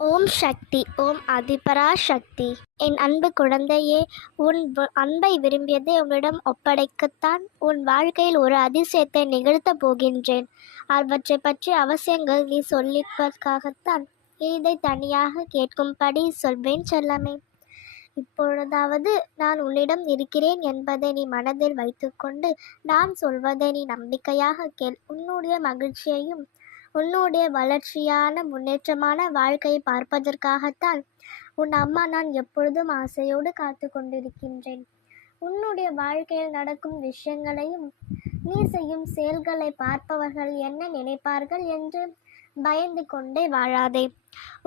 ஓம் சக்தி. ஓம் அதிபரா சக்தி. என் அன்பு குழந்தையே, உன் அன்பை விரும்பியதை உன்னிடம் ஒப்படைக்கத்தான் உன் வாழ்க்கையில் ஒரு அதிசயத்தை நிகழ்த்தப் போகின்றேன். அவற்றை பற்றி அவசியங்கள் நீ சொல்லிப்பதற்காகத்தான் இதை தனியாக கேட்கும்படி சொல்வேன் செல்லமே. இப்பொழுதாவது நான் உன்னிடம் இருக்கிறேன் என்பதை நீ மனதில் வைத்துக்கொண்டு நான் சொல்வதை நீ நம்பிக்கையாக கேள். உன்னுடைய மகிழ்ச்சியையும் உன்னுடைய வளர்ச்சியான முன்னேற்றமான வாழ்க்கையை பார்ப்பதற்காகத்தான் உன் அம்மா நான் எப்பொழுதும் ஆசையோடு காத்து கொண்டிருக்கின்றேன். உன்னுடைய வாழ்க்கையில் நடக்கும் விஷயங்களையும் நீ செய்யும் செயல்களை பார்ப்பவர்கள் என்ன நினைப்பார்கள் என்று பயந்து கொண்டே வாழாதே.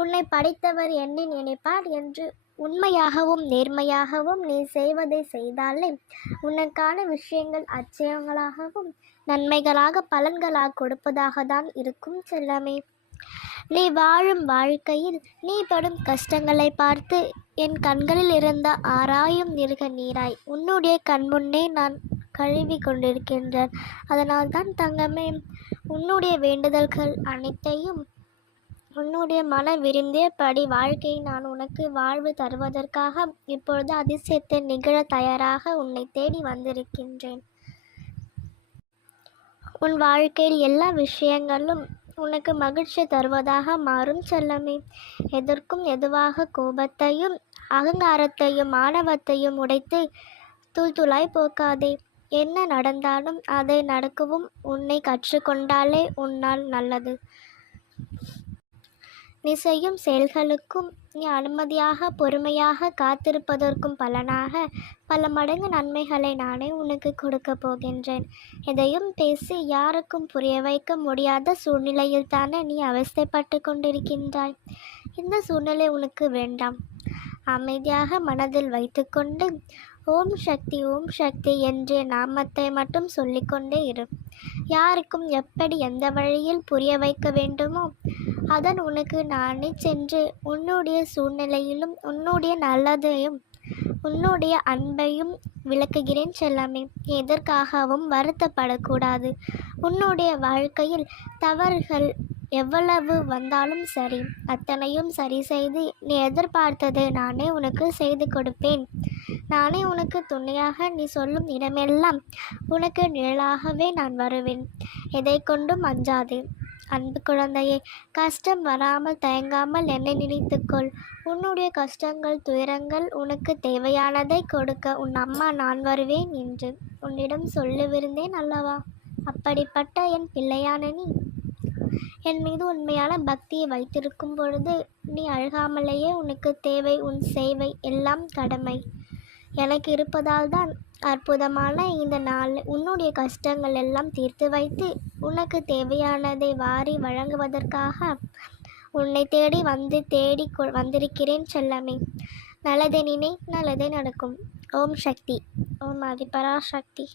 உன்னை படித்தவர் என்ன நினைப்பார் என்று உண்மையாகவும் நேர்மையாகவும் நீ செய்வதை செய்தாலே உனக்கான விஷயங்கள் அச்சயங்களாகவும் நன்மைகளாக பலன்களாக கொடுப்பதாக தான் இருக்கும் செல்லமே. நீ வாழும் வாழ்க்கையில் நீ படும் கஷ்டங்களை பார்த்து என் கண்களில் இருந்த ஆராயும் நிறுக நீராய் உன்னுடைய கண்முன்னே நான் கழுவி கொண்டிருக்கின்றேன். அதனால்தான் தங்கமே, உன்னுடைய வேண்டுதல்கள் அனைத்தையும் உன்னுடைய மன விரும்பியபடி வாழ்க்கையை நான் உனக்கு வாழ்வு தருவதற்காக இப்பொழுது அதிசயத்தை நிகழ தயாராக உன்னை தேடி வந்திருக்கின்றேன். உன் வாழ்க்கையில் எல்லா விஷயங்களும் உனக்கு மகிழ்ச்சி தருவதாக மாறும் செல்லமே. எதற்கும் எதுவாக கோபத்தையும் அகங்காரத்தையும் ஆணவத்தையும் உடைத்து தூள் தூளாய் போக்காதே. என்ன நடந்தாலும் அதை நடக்கவும் உன்னை கற்றுக்கொண்டாலே உன்னால் நல்லது. நீ செய்யும் செயல்களுக்கும் நீ அனுமதியாக பொறுமையாக காத்திருப்பதற்கும் பலனாக பல மடங்கு நன்மைகளை நானே உனக்கு கொடுக்க போகின்றேன். எதையும் பேசி யாருக்கும் புரிய வைக்க முடியாத சூழ்நிலையில் தானே நீ அவஸ்தைப்பட்டு கொண்டிருக்கின்றாய். இந்த சூழ்நிலை உனக்கு வேண்டாம். அமைதியாக மனதில் வைத்துக்கொண்டு ஓம் சக்தி என்ற நாமத்தை மட்டும் சொல்லிக்கொண்டே இரு. யாருக்கும் எப்படி எந்த வழியில் புரிய வைக்க வேண்டுமோ அதன் உனக்கு நானே சென்று உன்னுடைய சூழ்நிலையிலும் உன்னுடைய நல்லதையும் உன்னுடைய அன்பையும் விளக்குகிறேன் செல்லாமே. எதற்காகவும் வருத்தப்படக்கூடாது. உன்னுடைய வாழ்க்கையில் தவறுகள் எவ்வளவு வந்தாலும் சரி, அத்தனையும் சரி செய்து நீ எதிர்பார்த்ததை நானே உனக்கு செய்து கொடுப்பேன். நானே உனக்கு துணையாக நீ சொல்லும் இடமெல்லாம் உனக்கு நிழலாகவே நான் வருவேன். எதை கொண்டும் அஞ்சாதே. அன்பு குழந்தையே, கஷ்டம் வராமல் தயங்காமல் என்னை நினைத்துக்கொள். உன்னுடைய கஷ்டங்கள் துயரங்கள் உனக்கு தேவையானதை கொடுக்க உன் அம்மா நான் வருவேன் என்று உன்னிடம் சொல்லிவிருந்தேன் அல்லவா? அப்படிப்பட்ட என் பிள்ளையான நீ என் மீது உண்மையான பக்தியை வைத்திருக்கும் பொழுது நீ அழுகாமலேயே உனக்கு தேவை உன் சேவை எல்லாம் கடமை எனக்கு இருப்பதால் தான் அற்புதமான இந்த நாள் உன்னுடைய கஷ்டங்கள் எல்லாம் தீர்த்து வைத்து உனக்கு தேவையானதை வாரி வழங்குவதற்காக உன்னை தேடி வந்திருக்கிறேன் செல்லமே. நல்லதை நினை, நல்லதே நடக்கும். ஓம் சக்தி. ஓம் அதிபரா சக்தி.